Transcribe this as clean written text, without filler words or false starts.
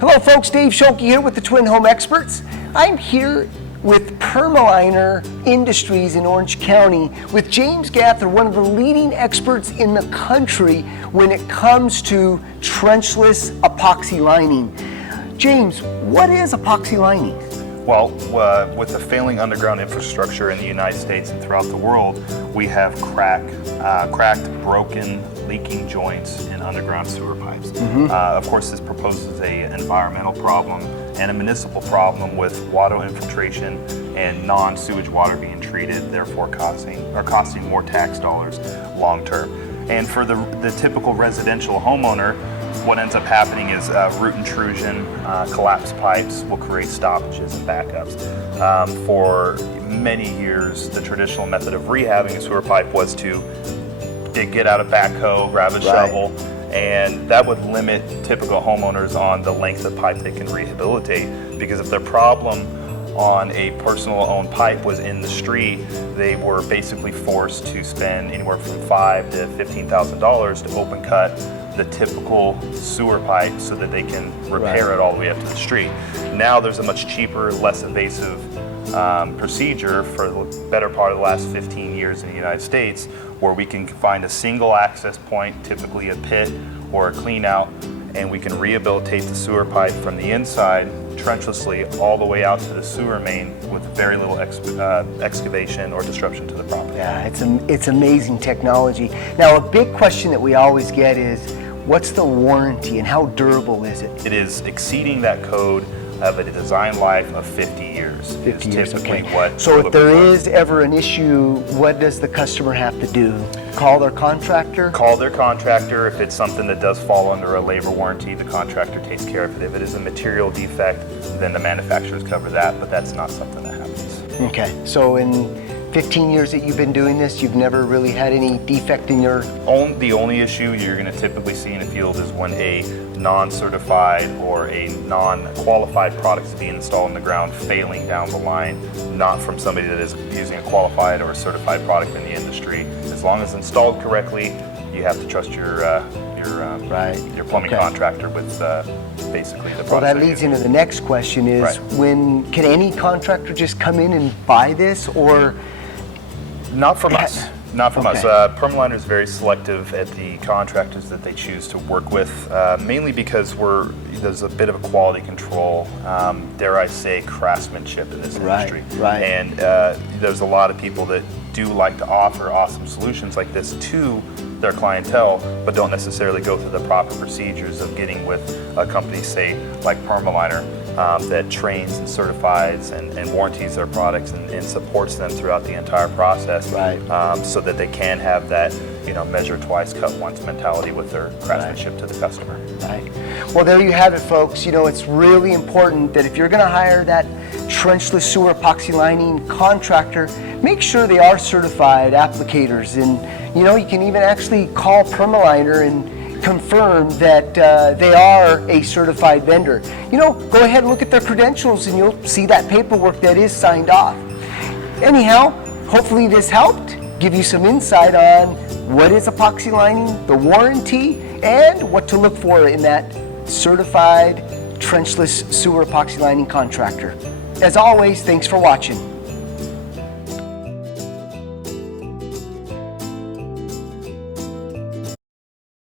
Hello folks, Dave Schulke here with the Twin Home Experts. I'm here with Permaliner Industries in Orange County with James Gaither, one of the leading experts in the country when it comes to trenchless epoxy lining. James, what is epoxy lining? Well, with the failing underground infrastructure in the United States and throughout the world, we have cracked, broken, leaking joints in underground sewer pipes. Of course, this proposes an environmental problem and a municipal problem with water infiltration and non-sewage water being treated, therefore costing more tax dollars long term. And for the typical residential homeowner, what ends up happening is root intrusion, collapsed pipes will create stoppages and backups. For many years, the traditional method of rehabbing a sewer pipe was to get out a backhoe, grab a shovel, and that would limit typical homeowners on the length of pipe they can rehabilitate, because if their problem on a personal owned pipe was in the street, they were basically forced to spend anywhere from $5,000 to $15,000 to open cut the typical sewer pipe so that they can repair it all the way up to the street. Now there's a much cheaper, less invasive procedure for the better part of the last 15 years in the United States, where we can find a single access point, typically a pit or a clean out, and we can rehabilitate the sewer pipe from the inside trenchlessly all the way out to the sewer main with very little excavation or disruption to the property. Yeah, it's amazing technology. Now, a big question that we always get is, what's the warranty and how durable is it? It is exceeding that code of a design life of 50 years. 50 years, okay. What so if there is ever an issue, what does the customer have to do? Call their contractor? Call their contractor. If it's something that does fall under a labor warranty, the contractor takes care of it. If it is a material defect, then the manufacturers cover that, but that's not something that happens. Okay, so in 15 years that you've been doing this, you've never really had any defect in your... The only issue you're going to typically see in the field is when a non-certified or a non-qualified product is being installed in the ground, failing down the line, not from somebody that is using a qualified or a certified product in the industry. As long as installed correctly, you have to trust your plumbing contractor with basically the product. Well, that leads into the next question is, when can any contractor just come in and buy this, or... Not from us. Not from us. Permaliner is very selective at the contractors that they choose to work with, mainly because there's a bit of a quality control, dare I say, craftsmanship in this industry. And there's a lot of people that do like to offer awesome solutions like this to their clientele, but don't necessarily go through the proper procedures of getting with a company, say, like Permaliner, that trains and certifies and warranties their products and supports them throughout the entire process, so that they can have that, measure twice, cut once mentality with their craftsmanship to the customer. Well, there you have it, folks. It's really important that if you're going to hire that trenchless sewer epoxy lining contractor, make sure they are certified applicators, and you can even actually call Permaliner and confirm that they are a certified vendor. Go ahead and look at their credentials and you'll see that paperwork that is signed off. Anyhow, hopefully this helped give you some insight on what is epoxy lining, the warranty, and what to look for in that certified trenchless sewer epoxy lining contractor. As always, thanks for watching.